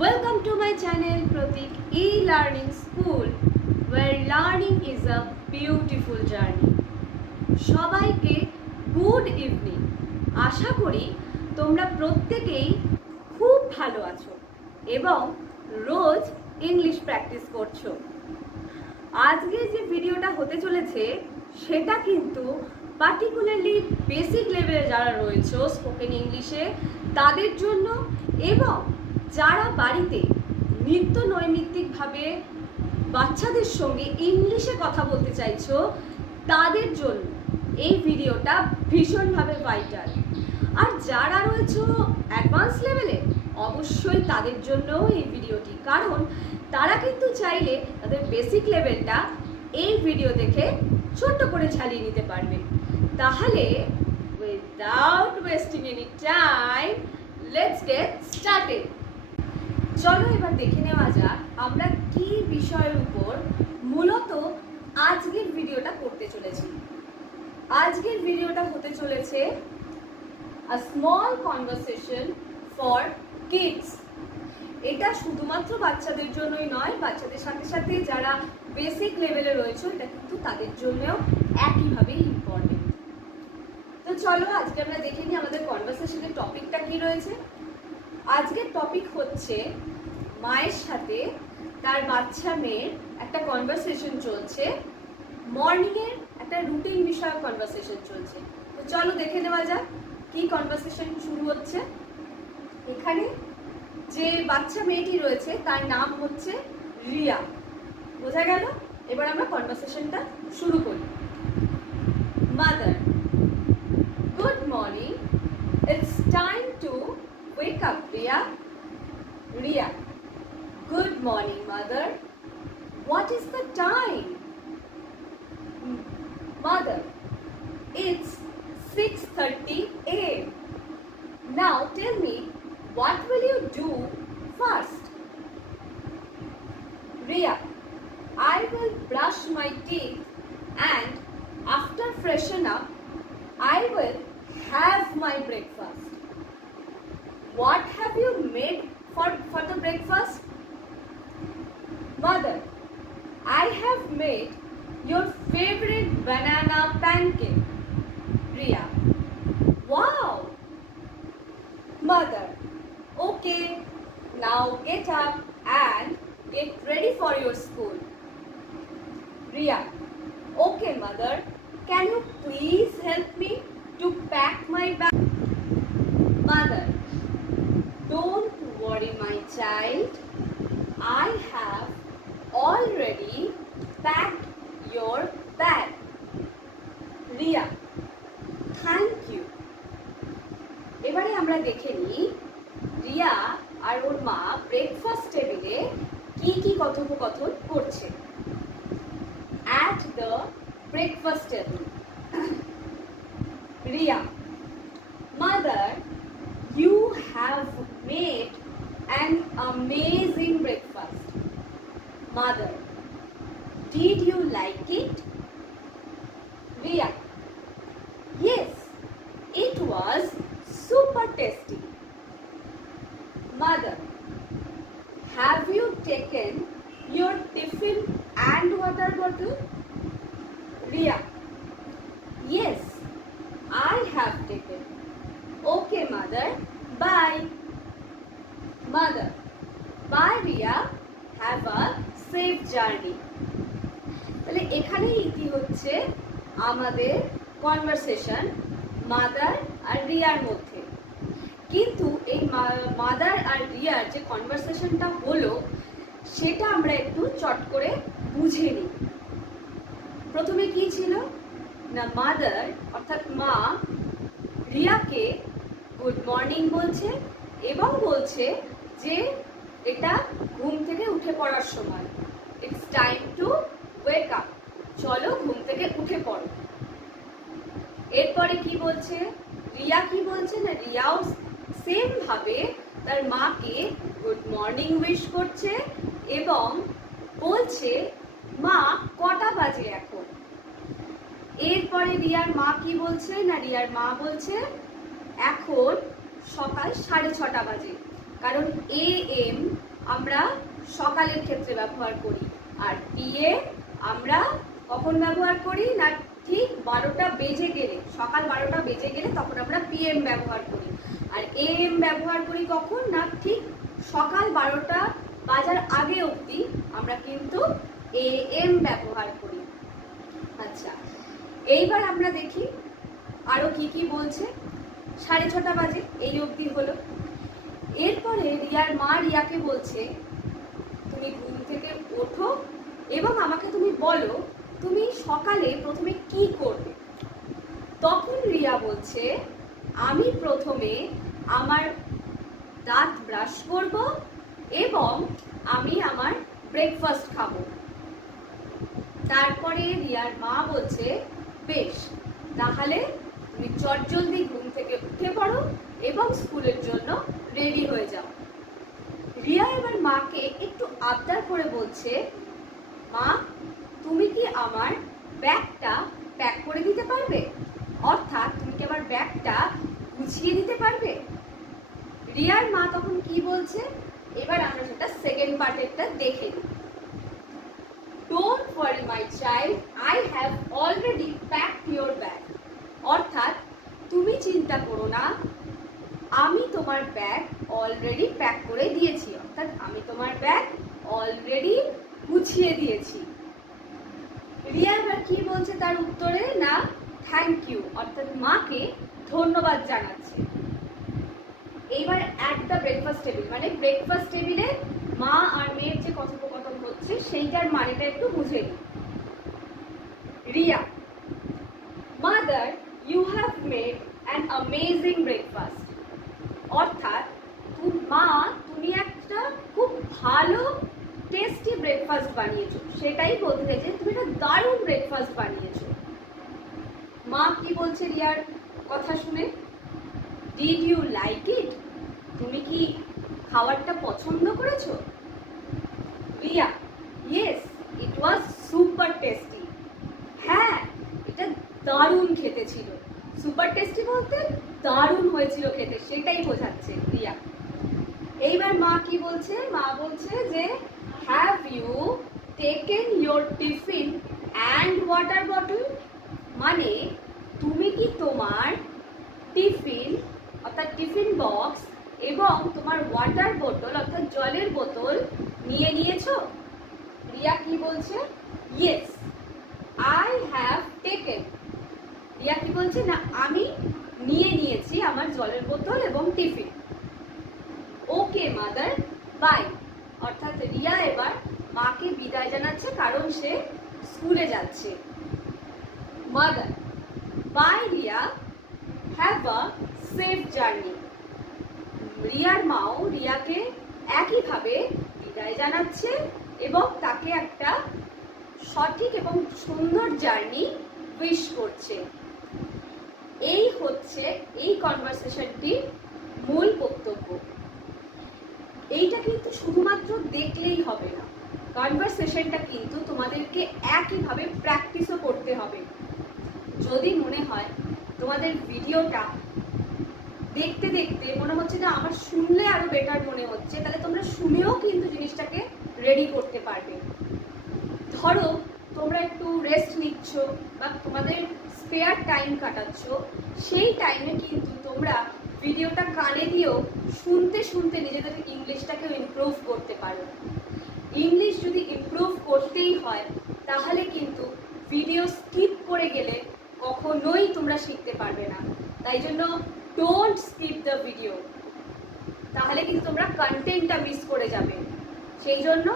Welcome to my channel Pratik E-Learning School, where learning is a beautiful journey. সবাইকে good evening. আশা করি তোমরা প্রত্যেকেই খুব ভালো আছো এবং রোজ ইংলিশ প্র্যাকটিস করছো। আজকে যে ভিডিওটা হতে চলেছে সেটা কিন্তু পার্টিকুলারলি বেসিক লেভেলে যারা রয়েছে স্পোকেন ইংলিশে তাদের জন্য, এবং যারা বাড়িতে নিত্য নৈমিত্তিকভাবে বাচ্চাদের সঙ্গে ইংলিশে কথা বলতে চাইছো তাদের জন্য এই ভিডিওটা ভীষণভাবে ভাইটাল। আর যারা রয়েছে অ্যাডভান্স লেভেলে অবশ্যই তাদের জন্যও এই ভিডিওটি, কারণ তারা কিন্তু চাইলে তাদের বেসিক লেভেলটা এই ভিডিও দেখে ছোট্ট করে ঝালিয়ে নিতে পারবে। তাহলে without wasting any time let's get started. চলো এবার দেখে নেওয়া যাক আমরা কি বিষয়ের উপর মূলত আজকের ভিডিওটা করতে চলেছি। আজকের ভিডিওটা হতে চলেছে a small conversation for kids. এটা শুধুমাত্র বাচ্চাদের জন্যই নয়, বাচ্চাদের সাথে সাথে যারা বেসিক লেভেলে রয়েছে এটা কিন্তু তাদের জন্যও একইভাবেই ইম্পর্টেন্ট। তো চলো আজকে আমরা দেখে নিই আমাদের কনভারসেশনের টপিকটা কি রয়েছে। আজকের টপিক হচ্ছে মায়ের সাথে তার বাচ্চা মেয়ের একটা কনভারসেশন চলছে, মর্নিংয়ের একটা রুটিন বিষয়ক কনভারসেশন চলছে। তো চলো দেখে নেওয়া যাক কি কনভারসেশন শুরু হচ্ছে। এখানে যে বাচ্চা মেয়েটি রয়েছে তার নাম হচ্ছে রিয়া, বোঝা গেল? এবার আমরা কনভারসেশনটা শুরু করি। Mother, good morning, it's time to wake up, Riya. Riya, good morning, mother. What is the time? Mother, it's 6:30 a.m. Now tell me, what will you do first? Riya, I will brush my teeth and after freshen up, I will have my breakfast. What have you made for the breakfast? Mother, I have made your favorite banana pancake. Riya, wow! Mother, okay, now get up and get ready for your school. Riya, okay mother, can you please help me to pack my bag? Mother, don't worry my child, I have already packed your bag. Riya, thank you. এবারে আমরা দেখে নিই রিয়া আর ওর মা breakfast টেবিলে কি কি কথোপকথন করছে। At the breakfast table. Riya, mother, you have made an amazing breakfast. Mother, did you like it? Riya, yes, it was super tasty. Mother, have you taken your tiffin and water bottle? Riya, yes, I have taken. Okay mother, bye. Mother, bye Riya, have a safe journey. তাহলে এখানেই ইতি হচ্ছে আমাদের conversation mother আর রিয়ার মধ্যে। কিন্তু এই mother আর রিয়ার যে কনভারসেশনটা হলো সেটা আমরা একটু চট করে বুঝে নিই। প্রথমে কি ছিল না, মাদার অর্থাৎ মা রিয়াকে গুড মর্নিং বলছে এবং বলছে যে এটা ঘুম থেকে উঠে পড়ার সময়, it's time to wake up, চলো ঘুম থেকে উঠে পড়ো। এরপরে কি বলছে রিয়া, কি বলছে না রিয়াও সেম ভাবে তার মাকে গুড মর্নিং উইশ করছে এবং বলছে মা কটা বাজে এখন। এরপরে রিয়ার মা কি বলছে না রিয়ার মা বলছে এখন সকাল 6:30 বাজে, কারণ AM আমরা সকালের ক্ষেত্রে ব্যবহার করি, আর পিএ আমরা কখন ব্যবহার করি না ঠিক 12টা বেজে গেলে, সকাল 12টা বেজে গেলে তখন আমরা পিএম ব্যবহার করি। আর এএম ব্যবহার করি কখন না ঠিক সকাল 12টা বাজার আগে অবধি আমরা কিন্তু এএম ব্যবহার করি। আচ্ছা, এইবার আমরা দেখি আরো কি কি বলছে। 6:30 বাজে, এই অবধি হলো। এরপরে রিয়ার মা রিয়াকে বলছে তুমি ঘুম থেকে ওঠো এবং আমাকে তুমি বলো তুমি সকালে প্রথমে কি করবে। তখন রিয়া বলছে আমি প্রথমে আমার দাঁত ব্রাশ করব এবং আমি আমার ব্রেকফাস্ট খাবো। তারপরে রিয়ার মা বলছে বেশ, তাহলে তুমি চটজলদি ঘুম থেকে উঠে পড়ো এবং স্কুলের জন্য রেডি হয়ে যাও। রিয়া এবার মাকে একটু আবদার করে বলছে মা তুমি কি আমার ব্যাগটা প্যাক করে দিতে পারবে, অর্থাৎ তুমি কি আমার ব্যাগটা গুছিয়ে দিতে পারবে। রিয়ার মা তখন কি বলছে এবার আমরা সেটা সেকেন্ড পার্টেরটা দেখে নিই। Don't worry my child, I have already packed your bag, অর্থাৎ তুমি চিন্তা করো না, আমি তোমার ব্যাগ অলরেডি প্যাক করে দিয়েছি, অর্থাৎ আমি তোমার ব্যাগ অলরেডি গুছিয়ে দিয়েছি। রিয়া এবার কি বলছে তার উত্তরে না থ্যাংক ইউ, অর্থাৎ মাকে ধন্যবাদ জানাচ্ছে। এইবার অ্যাট দ্য ব্রেকফাস্ট টেবিল, মানে ব্রেকফাস্ট টেবিলে মা আর মেয়ের যে কথোপকথন হচ্ছে সেইটার মানেটা একটু বুঝে নিই। Riya, mother you have made an amazing breakfast, অর্থাৎ মা তুমি একটা খুব ভালো টেস্টি ব্রেকফাস্ট বানিয়েছো, সেটাই বলতে চাইছে তুমি একটা দারুণ ব্রেকফাস্ট বানিয়েছো। মা কি বলছে রিয়ার কথা শুনে, ডিড ইউ লাইক ইট, তুমি কি খাবারটা পছন্দ করেছো। Riya, yes it was super tasty, হ্যাঁ এটা দারুণ খেতে ছিল। সুপার টেস্টি বলতে দারুণ হয়েছিল খেতে, সেটাই বোঝাচ্ছে রিয়া। এইবার মা কি বলছে, মা বলছে যে have you taken your tiffin and water bottle, মানে তুমি কি তোমার টিফিন অর্থাৎ টিফিন বক্স এবং তোমার ওয়াটার বোতল অর্থাৎ জলের বোতল নিয়ে নিয়েছো। রিয়া কি বলছে, yes I have taken, Riya কি বলছে না আমি নিয়ে নিয়েছি আমার জলের বোতল এবং টিফিন। ওকে মাদার বাই, অর্থাৎ রিয়া এবার মাকে বিদায় জানাচ্ছে কারণ সে স্কুলে যাচ্ছে। Mother bye Riya, have a safe journey, রিয়ার মাও রিয়াকে একইভাবে বিদায় জানাচ্ছে এবং তাকে একটা সঠিক এবং সুন্দর জার্নি উইশ করছে। এই হচ্ছে এই কনভারসেশনটির মূল বক্তব্য। এইটা কিন্তু শুধুমাত্র দেখলেই হবে না, কনভারসেশনটা কিন্তু তোমাদেরকে একইভাবে প্র্যাকটিসও করতে হবে। যদি মনে হয় তোমাদের ভিডিওটা দেখতে দেখতে মনে হচ্ছে না আমার শুনলে আরো বেটার মনে হচ্ছে, তাহলে তোমরা শুনেও কিন্তু জিনিসটাকে রেডি করতে পারবে। ধরো তোমরা একটু রেস্ট নিচ্ছ বা তোমাদের স্পেয়ার টাইম কাটাচ্ছ, সেই টাইমে কিন্তু তোমরা ভিডিওটা কানে দিয়েও শুনতে শুনতে নিজেদের ইংলিশটাকে ইমপ্রুভ করতে পারো। ইংলিশ যদি ইমপ্রুভ করতেই হয় তাহলে কিন্তু ভিডিও স্কিপ করে গেলে কখনোই তোমরা শিখতে পারবে না। তাই জন্য ডোন্ট স্কিপ দ্য ভিডিও, তাহলে কিন্তু তোমরা কন্টেন্টটা মিস করে যাবে। সেই জন্য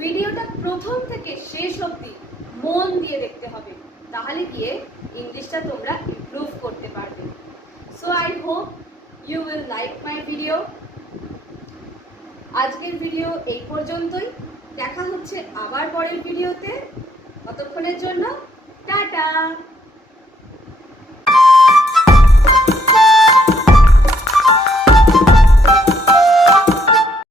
ভিডিওটা প্রথম থেকে শেষ অবধি মন দিয়ে দেখতে হবে, তাহলে গিয়ে ইংলিশটা তোমরা ইমপ্রুভ করতে পারবে। So I hope you will like my video. আজকের ভিডিও এই পর্যন্তই, দেখা হচ্ছে আবার পরের ভিডিওতে। ততক্ষণের জন্য টাটা।